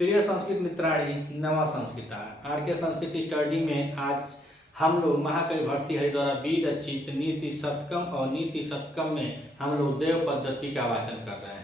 प्रिय संस्कृत मित्राणी नवा संस्कृता आर के संस्कृत स्टडी में आज हम लोग महाकवि भर्तृहरि द्वारा बीज रचित नीति शतकम और नीति शतकम में हम लोग देव पद्धति का वाचन कर रहे हैं।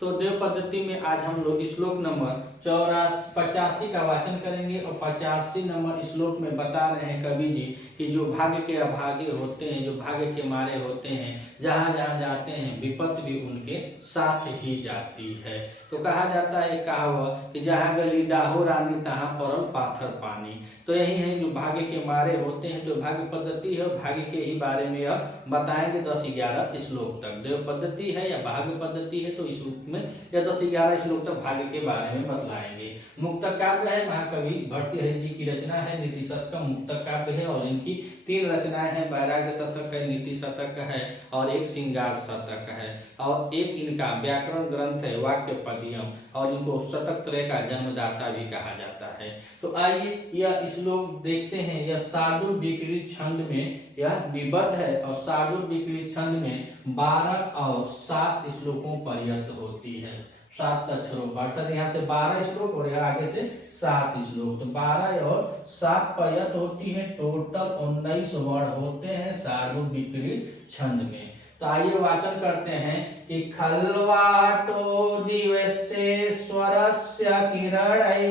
तो देव पद्धति में आज हम लोग श्लोक नंबर 85 का वाचन करेंगे और 85 नंबर श्लोक में बता रहे हैं कवि जी कि जो भाग्य के अभागे होते हैं, जो भाग्य के मारे होते हैं, जहाँ जहाँ जाते हैं विपत्ति भी उनके साथ ही जाती है। तो कहा जाता है कहावत कि जहाँ गली डाहो रानी तहाँ परल पाथर पानी। तो यही है जो भाग्य के मारे होते हैं, तो भाग्य पद्धति है, भाग्य के ही बारे में यह बताएंगे 10-11 श्लोक तक। देव पद्धति है या भाग्य पद्धति है, तो इस रूप में या 10-11 श्लोक तक भाग्य के बारे में बतलाएंगे। मुक्तक काव्य है, महाकवि भर्तृहरि जी की रचना है। नीति शतकम मुक्तक काव्य है और इनकी 3 रचनाएं हैं। वैराग्य शतक है, नीति शतक है और एक श्रृंगार शतक है। और एक इनका व्याकरण ग्रंथ है वाक्य पदियम, और इनको शतक त्रय का जन्मदाता भी कहा जाता है। तो आइए यह श्लोक देखते हैं। यह शार्दूल विकृत छंद में यह विबद्ध है और शार्दूल विकृत छंद में 12 और 7 श्लोकों पर्यंत होती है। 7 अक्षरों पर, अर्थात यहाँ से 12 श्लोक और आगे से 7 श्लोक, तो 12 और 7 पर्यंत होती है। टोटल 19 वर्ण होते हैं शार्दूल विकृत छंद में। तो आइए वाचन करते हैं कि खल्वाटो दिवसेश्वरस्य किरणै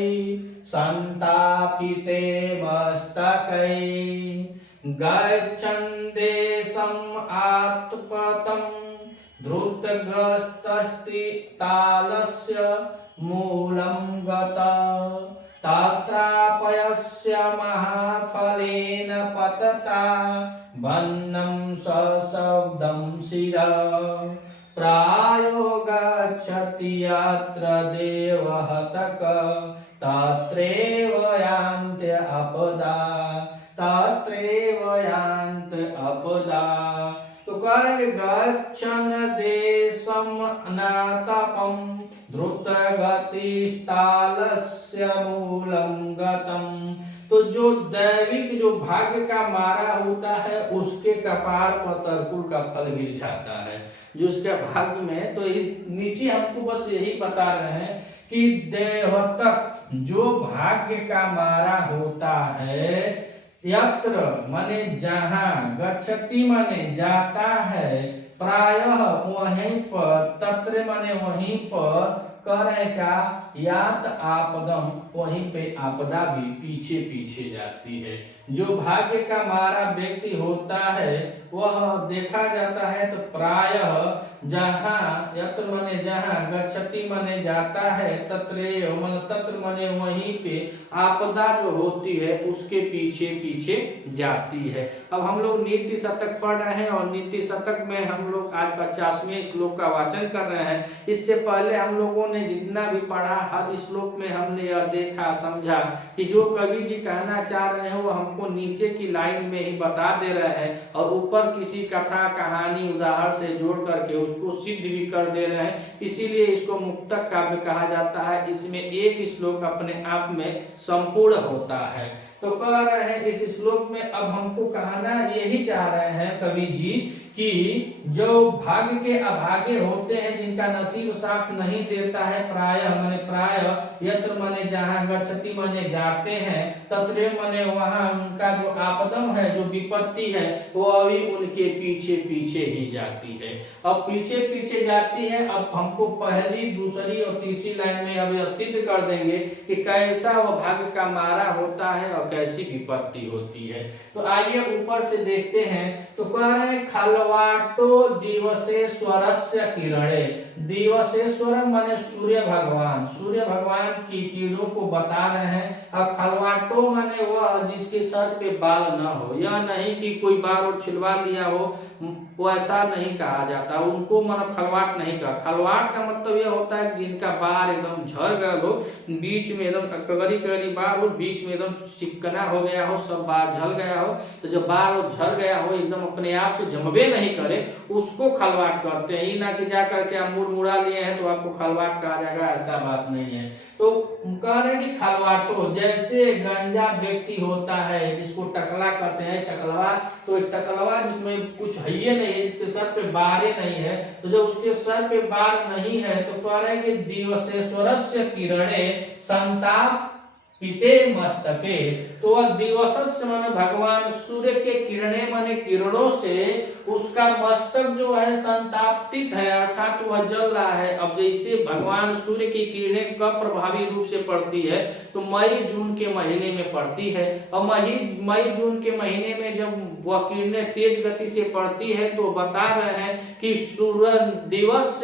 संतापिते मस्तकै गच्छन्देशम् आत्पतं धृतग्रस्तस्ति तालस्य मूलं गता तत्रापयस्य महाफलेन पतता भन्नं सशब्दं शिरा प्रायो गच्छति यत्र देवहतक तत्रैव यान्ति अपदा तत्रैव यान्ति अपदा। तो करेंगे गच्छन् देशम् अनातपं द्रुतगतिस्तालस्य मूलं गतम्। तो जो दैविक जो भाग्य का मारा होता है उसके कपार पर तरकुल का फल गिर जाता है, जो उसके भाग्य में। तो नीचे हमको बस यही बता रहे हैं कि देवतक जो भाग्य का मारा होता है, यत्र माने जहाँ, गच्छति माने जाता है, प्रायः वहीं पर, तत्र माने वहीं पर, कह रहे का यात आपदम, वहीं पे आपदा भी पीछे पीछे जाती है। जो भाग्य का मारा व्यक्ति होता है वह देखा जाता है तो प्रायः जहाँ, यत्र माने जहाँ, गच्छति माने जाता है, तत्र मन तत्र माने वहीं पे, आपदा जो होती है उसके पीछे पीछे जाती है। अब हम लोग नीति शतक पढ़ रहे हैं और नीति शतक में हम लोग आज 50वें श्लोक का वाचन कर रहे हैं। इससे पहले हम लोगों ने जितना भी पढ़ा हर श्लोक में हमने यह देखा समझा कि जो कवि जी कहना चाह रहे हैं वो हमको नीचे की लाइन में ही बता दे रहे हैं और ऊपर किसी कथा कहानी उदाहरण से जोड़ करके उसको सिद्ध भी कर दे रहे हैं। इसीलिए इसको मुक्तक काव्य कहा जाता है। इसमें एक श्लोक अपने आप में संपूर्ण होता है। तो कह रहे हैं इस श्लोक में अब हमको कहना यही चाह रहे हैं कवि जी कि जो भाग्य के अभागे होते हैं, जिनका नसीब साथ नहीं देता है, प्रायः माने प्रायः, यत्र माने जहाँ, गच्छति माने जाते हैं, तत्र माने वहाँ, उनका जो आपदम है, जो विपत्ति है, वो अभी उनके पीछे पीछे ही जाती है। अब पीछे पीछे जाती है। अब हमको पहली, दूसरी और तीसरी लाइन में अब यह सिद्ध कर देंगे कि कैसा वह भाग्य का मारा होता है और कैसी विपत्ति होती है। तो आइए ऊपर से देखते हैं। तो कह रहे हैं खलवाटो दिवसेश्वरस्य किरणे। दिवसेश्वर माने सूर्य भगवान, सूर्य भगवान की किरणों को बता रहे हैं। और खलवाटो माने वह जिसके सर पे बाल न हो, यह नहीं कि कोई बाल छिलवा लिया हो, वो ऐसा नहीं कहा जाता, उनको मतलब खलवाट नहीं कहा। खलवाट का मतलब यह होता है जिनका बाल एकदम झड़ गया हो, बीच में एकदम कगरी कगरी बाल हो, बीच में एकदम चिकना हो गया हो, सब बाल झड़ गया हो। तो जब बाल झड़ गया हो, एकदम अपने आप से जमबे नहीं करे, उसको खलवाट कहते हैं। ये ना कि जा करके आप मुड़ मुड़ा लिए हैं तो आपको खलवाट कहा जाएगा, ऐसा बात नहीं है। तो कह रहे हैं कि खलवाटो, जैसे गंजा व्यक्ति होता है जिसको टकला कहते हैं, टकलवा, तो एक टकलवा जिसमें कुछ है ही नहीं है, जिसके सर पे बारें नहीं है, तो जब उसके सर पे बार नहीं है तो कह रहे हैं कि दिवसेश्वरस्य किरणे संताप पिते मस्तके, तो वह दिवसस्य माने भगवान सूर्य के किरणे माने किरणों से उसका मस्तक जो है संतापित है, अर्थात वह जल रहा है। अब जैसे भगवान सूर्य की किरणें कब प्रभावी रूप से पड़ती है, तो मई जून के महीने में पड़ती है, और मई जून के महीने में जब वह किरणें तेज गति से पड़ती है तो बता रहे हैं कि सूर्य दिवस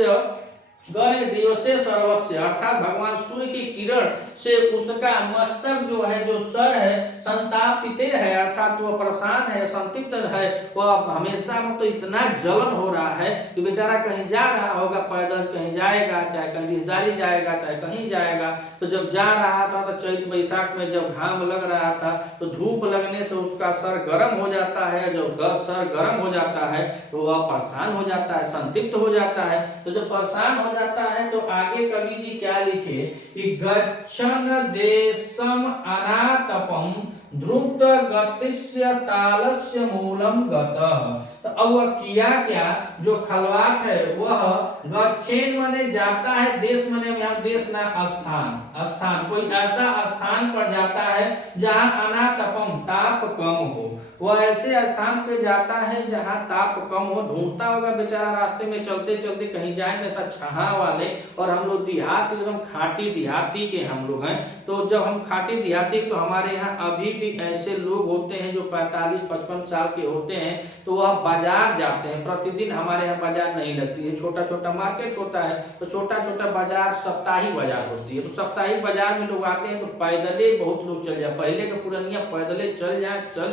गण दिवसे सर्वस्य, अर्थात भगवान सूर्य की किरण से उसका मस्तक जो है, जो सर है, संतापित है, अर्थात वह परेशान है, संतप्त है, वह हमेशा में तो इतना जलन हो रहा है कि बेचारा कहीं जा रहा होगा, पैदल कहीं जाएगा, चाहे कहीं रिश्तेदारी जाएगा, चाहे कहीं जाएगा, तो जब जा रहा था तो चैत बैसाख में जब घाम लग रहा था तो धूप लगने से उसका सर गर्म हो जाता है, जब सर गर्म हो जाता है तो वह परेशान हो जाता है, संतप्त हो जाता है। तो जब परेशान हो जाता है तो आगे कवि जी क्या लिखे कि गच्छन देशम अनातपम द्रुत गतिस्य तालस्य मूलम गतः, तो अब वह किया क्या, जो खलवाट है वह गच्छेन माने जाता है, देश माने यहाँ देश ना स्थान, स्थान कोई ऐसा स्थान पर जाता है जहाँ अनातपम ताप कम हो, वह ऐसे स्थान पे जाता है जहाँ ताप कम हो। ढूंढता होगा बेचारा रास्ते में चलते चलते कहीं जाए ऐसा छहा वाले, और हम लोग देहात एकदम खाटी देहाती के हम लोग हैं, तो जब हम खाटी देहाती, तो हमारे यहाँ अभी भी ऐसे लोग होते हैं जो 45-55 साल के होते हैं, तो वह बाजार जाते हैं। प्रतिदिन हमारे यहाँ बाजार नहीं लगती है, छोटा छोटा मार्केट होता है, तो छोटा छोटा बाजार साप्ताहिक बाजार होती है, तो साप्ताहिक बाजार में लोग आते हैं तो पैदले बहुत लोग चल जाए, पहले के पुरानिया पैदले चल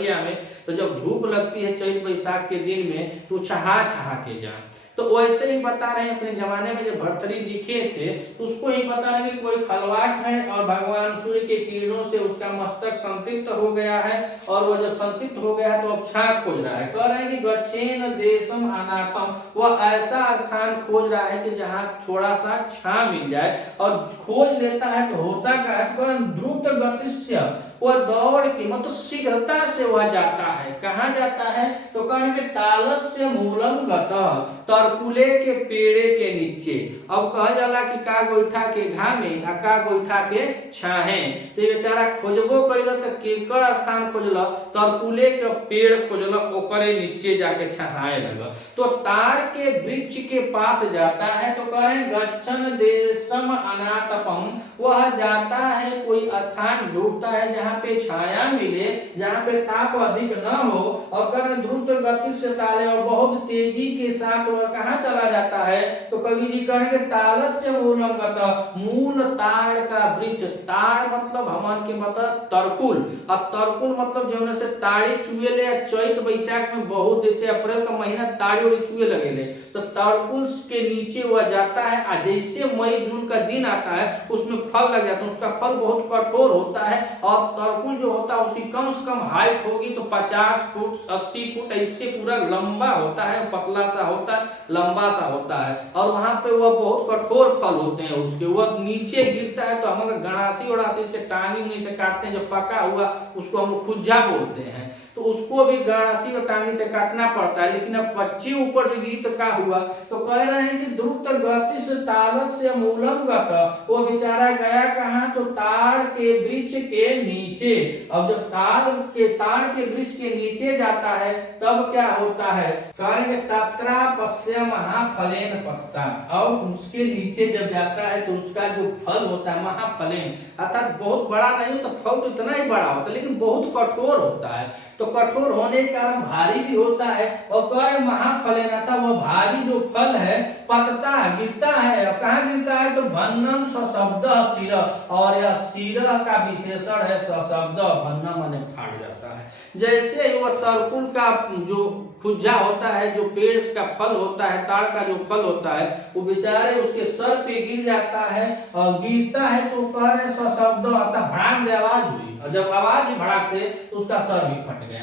जाए में, तो जब धूप लगती है चैत बैसाख के दिन में तो छहा के जाए। तो वैसे ही बता रहे हैं, अपने जमाने में जब भर्तरी दिखे थे तो उसको ही बता रहे हैं कि कोई खलवाट है और भगवान सूर्य के किरणों से उसका मस्तक संतृप्त हो गया है, और वह जब संतृप्त हो गया है तो अब छा खोज रहा है। कह रहे हैं कि गच्छेन देशम अनापम, वह ऐसा स्थान खोज रहा है कि जहाँ थोड़ा सा छा मिल जाए, और खोज लेता है तो होता क्या है, द्रुत गतिस्य, वह दौड़ के मतलब शीघ्रता से वह जाता है, कहाँ जाता है, तो कहने के तालस्य मूलम गतः, तरकुले के पेड़े के नीचे। अब कहा जाला कि का गोइठा के घामे आ का गोइठा के छाहे, तो ये बेचारा खोजबो कैल तो केकर स्थान खोजल, तरकुले के पेड़ खोजल, ओकरे नीचे जाके छहाए लगा, तो ताड़ के वृक्ष के पास जाता है, तो कहें गच्छन देशम अनातपम, वह जाता है कोई स्थान ढूंढता है जहाँ पे छाया मिले, जहाँ पे ताप अधिक न हो, और करें द्रुत गति से ताले, और बहुत तेजी के साथ वह कहाँ चला जाता है, तो कवि जी कहेंगे तालस्य मूलम गतः, मूल ताड़ का वृक्ष, ताड़ मतलब हमान के मतलब तरकुल, और तरकुल मतलब जो से ताड़ी चुए ले, चैत बैसाख में बहुत जैसे अप्रैल का महीना ताड़ी और चुए लगे ले, तो तरकुल के नीचे वह जाता है, जैसे मई जून का दिन आता है उसमें फल लग जाता है, उसका फल बहुत कठोर होता है, और तरकुल जो होता है उसकी कम से कम हाइट होगी तो 50 फुट 80 फुट ऐसे पूरा लंबा होता है, पतला सा होता है, लंबा सा होता है, और वहां पे वह बहुत कठोर फल होते हैं उसके, वह नीचे गिरता है तो हम गणासी वड़ासी से टांगी से काटते हैं, जब पका हुआ उसको हम खुज्जा बोलते हैं, तो उसको भी गणासी और टांगी से काटना पड़ता है, लेकिन अब कच्ची ऊपर से गिरी तो क्या हुआ, तो कह रहे हैं कि द्रुत गति से तालस्य मूलम गत, वो बेचारा गया कहाँ, तो ताड़ के वृक्ष के नीचे। अब जब ताड़ के वृक्ष के नीचे जाता है तब क्या होता है, कहेंगे तत्रा पश्य महाफलेन पत्ता, और उसके नीचे जब जाता है तो उसका जो फल होता है महाफलेन, अर्थात बहुत बड़ा नहीं तो फल तो इतना ही बड़ा होता है लेकिन बहुत कठोर होता है, तो कठोर होने के कारण भारी भी होता है, और कहे महाफलेन था वो भारी जो फल है पतता गिरता है, और कहाँ गिरता है, तो भन्नम सशब्द सिर, और यह सिर का विशेषण है, सशब्द भन्नम माने फाड़ जाता है। जैसे वो तरकुल का जो खुज्जा होता है, जो पेड़ का फल होता है, ताड़ का जो फल होता है, वो बेचारे उसके सर पे गिर जाता है, और गिरता है तो कह रहे सशब्द, अर्थात भड़ाक आवाज हुई, और जब आवाज भड़ाक से तो उसका सर भी फट गया,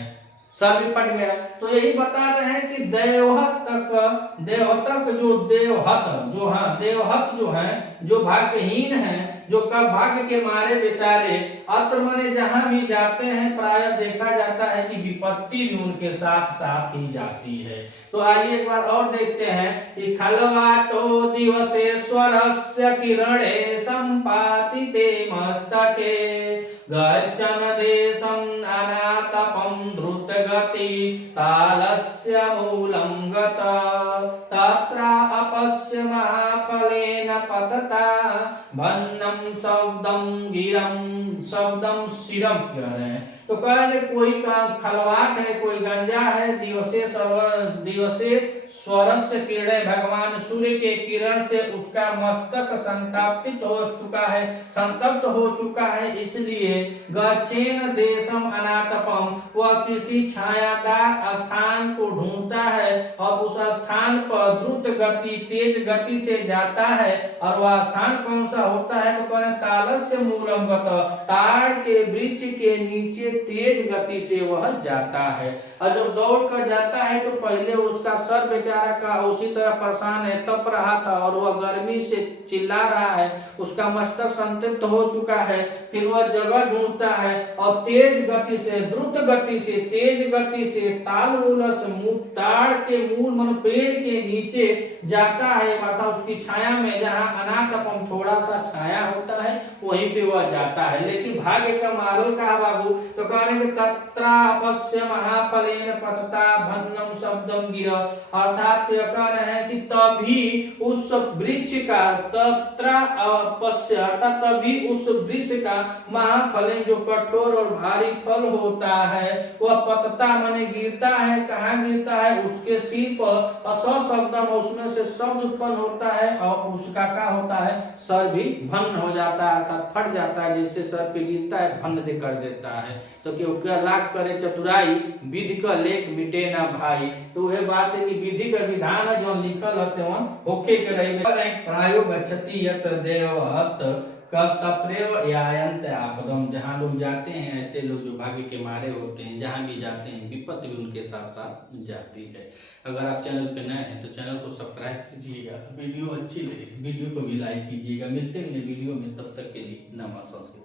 सर भी फट गया। तो यही बता रहे हैं कि देवहत जो देवहत जो है, जो भाग्यहीन है जो कब भाग्य के मारे बेचारे अत्र मने जहां भी जाते हैं प्राय देखा जाता है कि विपत्ति भी उनके साथ साथ ही जाती है। तो आइए एक बार और देखते हैं कि खलवाटो दिवसेश्वरस्य किरणे संपातिते मस्तके गच्छन् देशं अनातपं द्रुतगति तालस्य मूलं गता तत्र अपश्य महाफलेन पतता भन्नं शब्दं गिरं शब्दं शिरम कह रहे हैं। तो कह रहे कोई का खलवाट है, कोई गंजा है, दिवसे स्वरस्य किरण भगवान सूर्य के किरण से उसका मस्तक संतापित हो चुका है, संतप्त हो चुका है, इसलिए गच्छेन देशम अनातपम वह किसी छायादार स्थान को ढूंढता है और उस स्थान पर द्रुत गति तेज गति से जाता है। और वह स्थान कौन सा होता है तो कहते तालस्य मूलम गत ताड़ के वृक्ष के नीचे तेज गति से वह जाता है। और जब दौड़ कर जाता है तो पहले उसका सर बेचारा का उसी तरह परेशान है, तप रहा था और वह गर्मी से चिल्ला रहा है, उसका मस्तक संतप्त हो चुका है। फिर वह जगह ढूंढता है और तेज गति से द्रुत गति से तेज गति से ताल मूल से ताड़ के मूल मन पेड़ के नीचे जाता है, अर्थात उसकी छाया में जहां अनातपम थोड़ा सा छाया होता है वहीं पे वह जाता है। लेकिन भाग्य का मारल कहा बाबू तो कह रहे हैं तत्रापस्य महाफलेन पतता भन्नम शब्दम गिर, अर्थात यह कह रहे हैं कि तभी उस वृक्ष का तत्रापस्य अर्थात तभी उस वृक्ष का महाफलेन जो कठोर और भारी फल होता है वह पतता माने गिरता है। कहाँ गिरता है उसके सिर पर शब्दम उसमें से शब्द उत्पन्न होता है और उसका क्या होता है सर भी भन्न हो जाता है अर्थात फट जाता है, जैसे सर पे गिरता है भन्न दे कर देता है। तो क्यों क्या लाख करे चतुराई विधि का लेख मिटे ना भाई। तो वह बात है कि विधि का विधान है जो लिखल है त्यों होके के रही प्रायो गच्छति यत्र देवहत तत्रैव यायन्त आपदम, जहाँ लोग जाते हैं ऐसे लोग जो भाग्य के मारे होते हैं जहाँ भी जाते हैं विपत्ति भी उनके साथ साथ जाती है। अगर आप चैनल पे नए हैं तो चैनल को सब्सक्राइब कीजिएगा, वीडियो अच्छी लगे वीडियो को भी लाइक कीजिएगा। मिलते हैं वीडियो में, तब तक के लिए नमः संस्कृत।